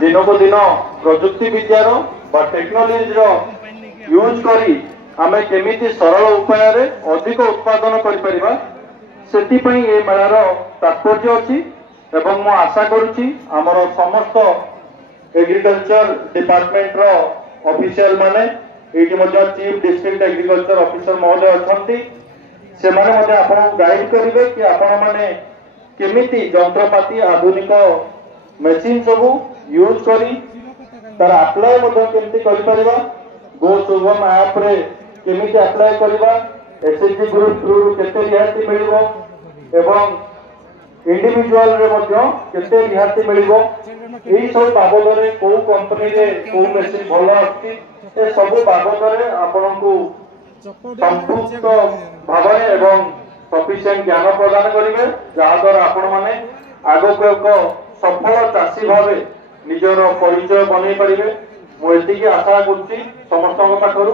दिन को दिन प्रजुक्ति विद्यार बा टेक्नोलोजी यूज करी आमे केमिति सरल उपाय रे अधिक उत्पादन करि परिबा सेति पई ए मेलार तात्पर्य अछि एवं मो आशा करूची हमर समस्त एग्रीकल्चर डिपार्टमेंट रो ऑफिशियल माने एटी मध्ये चीफ डिस्ट्रिक्ट एग्रीकल्चर ऑफिसर महोदय अछंती से माने मध्ये आपन गाइड करिवे कि आपन माने केमिति जंत्रपाती आधुनिक मशीन सब यूज करी तार अप्लाई मध्ये केमिति करि परिबा गो शुभम ऐप रे केमिति अप्लाई करबा एसएचजी ग्रुप थ्रू केते रिहाती मिलिबो एवं इंडिविजुअल रे मध्ये केते रिहाती मिलिबो एही सब बाबद रे को कंपनी रे को मशीन भलो अछि ए सब बाबद रे आपन को संपूर्ण भाव एवं सफिशिएंट ज्ञान प्रदान करिवे जहा द्वारा आपण माने आगो को एक सफल चासी भावे निजर परिचय बनै परिवे मो एतिकी आशा करछि समस्त पाखरु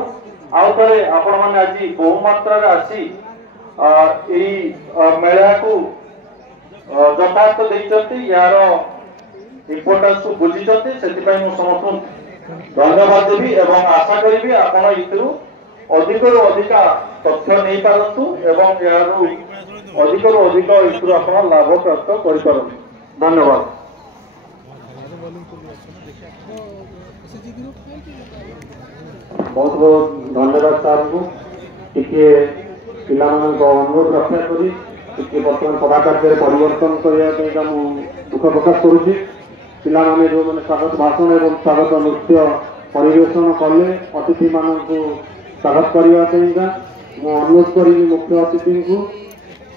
आउ थे आपण मैंने आज बहु मात्रा आसी मेला को यथार्थ देते यार इम्पोर्टेंस को बुझी से समस्त धन्यवाद देवी एवं आशा करी आपड़ इतु अधिक रु अधिक तथ्य नहीं पारतु एवं यार अधिक रु अधिक इतु आप लाभ प्राप्त कर धन्यवाद। बहुत बहुत धन्यवाद सर को टिके पिला अनुरोध रक्षा करी टिके वर्तमान सभा कार्य परिवर्तन करने दुख प्रकाश करुच्ची पिला माने जो मैंने स्वागत भाषण एवं स्वागत नृत्य परिवेशन कले अतिथि मान को स्वागत करने मु अनुरोध करी मुख्य अतिथि को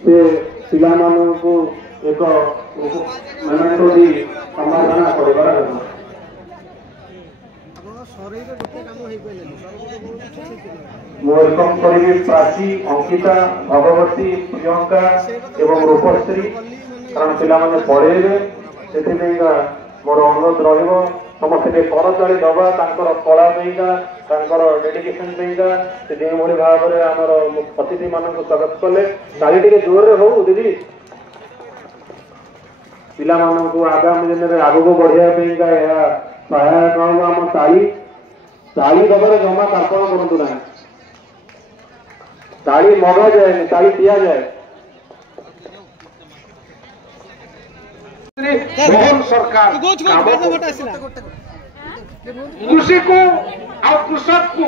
से पिला मान को एक मेमेंटो दी संबर्धना कर वेलकम करी प्राची अंकिता भगवती प्रियंका एवं रूपश्री कारण पिला माने पढ़ेबे से मोर अनुरोध रहिबो समस्त करताली दबा तांकर कला देगा तांकर डेडिकेशन देगा से जो भली भाव में आमर अतिथि मान स्वागत कले ताली टिके जोर हो दीदी पिला मान को आगामी दिन में आगो बढ़िया सहायक आम ताली ताली दबार जमा तर्पण करूँ ना ताली मगा जाए ताली दिया जाए मोहन सरकार कृषि को और कृषक को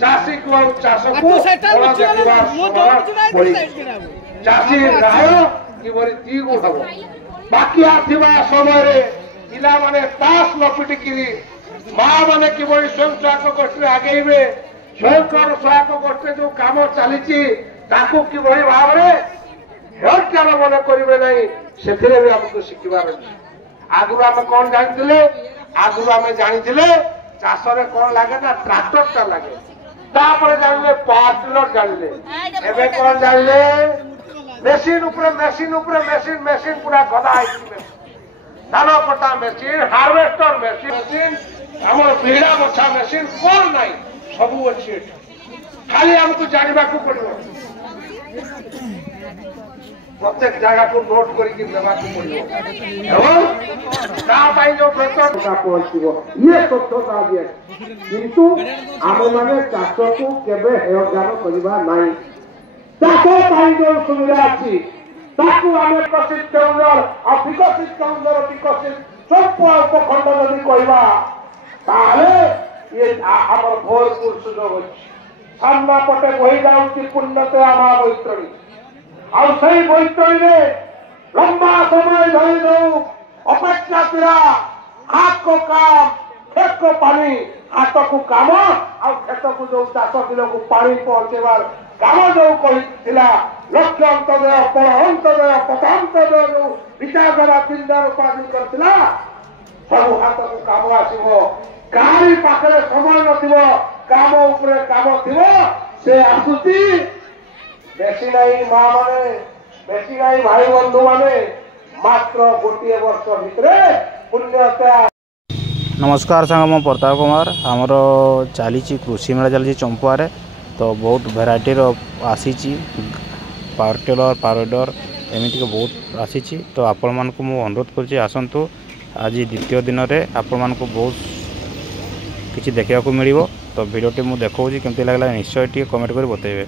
चाषी को और चाष को चाषी राह कि हम बाकी आथिबा समय पिला माने तास लपिटिकी माँ मैंने किभली स्वयं सहायक गोष्ठी आगेबे स्वयं सहायक गोष्ठी जो कम चली किभली भाव में हेल्थ क्या मन करेंगे नहीं से भी आमको शिखबार आगु आम कौन जानी आगु आम जानी चाष कौन लगे ना ट्राक्टर टा लगे तापर जानिले पावर टिलर जानिले एबे कौन जानिले मेसीन ऊपर मेसीन ऊपर मेसीन मेसीन पूरा गदा है धान कटा मेसीन हार्वेस्टर मेसीन आमर बिहड़ा बछा मेसीन कौन नहीं सब अच्छे खाली आमको जानवा को पड़ो प्रत्येक जगह को नोट करके देवाक पड़ो एवं जो वेतन पहुंचो ये तथ्यता दिए किंतु आम मैंने चाष को केबे हेयज्ञान करवा नहीं चाष जो सुविधा अच्छी ताकू आम विकसित केन्द्र और विकसित केन्द्र विकसित स्वल्प उपखंड जदि कहवा ये आम भरपूर सुजोग अच्छी सामना पटे बही जाऊँगी पुण्यते आमा बैतरणी और सही बैतरणी लंबा समय धरी दो अपेक्षा थिला हाथ को काम खेत को पानी हाथ को काम और खेत को जो चाष बिल को पानी पहुंचेबार काम जो कही लक्ष्य अंतदय फल अंतदय पदांतदय जो विचारधारा चिंता उपाधि करथिला सब हाथ को काम आसीबो काई पाखरे समय नथिबो काम उपरे काम थिबो से आसुची बेसी नहीं माँ माने बेसी नहीं भाई बंधु माने मात्र गोटे वर्ष भितरे पुण्यता। नमस्कार सांग मो प्रताप कुमार आमर चली कृषि मेला चली चंपुआर तो बहुत भेराइटी आसी पावर टिलर पावर वेडर एमती बहुत आसी तो आपण मानक मु अनुरोध कर आसतु आज द्वितीय दिन में आपण को बहुत किसी देखा मिल तो भिडियोटी मुझे देखा केमती लगला निश्चय टी कमेंट कर बताइए।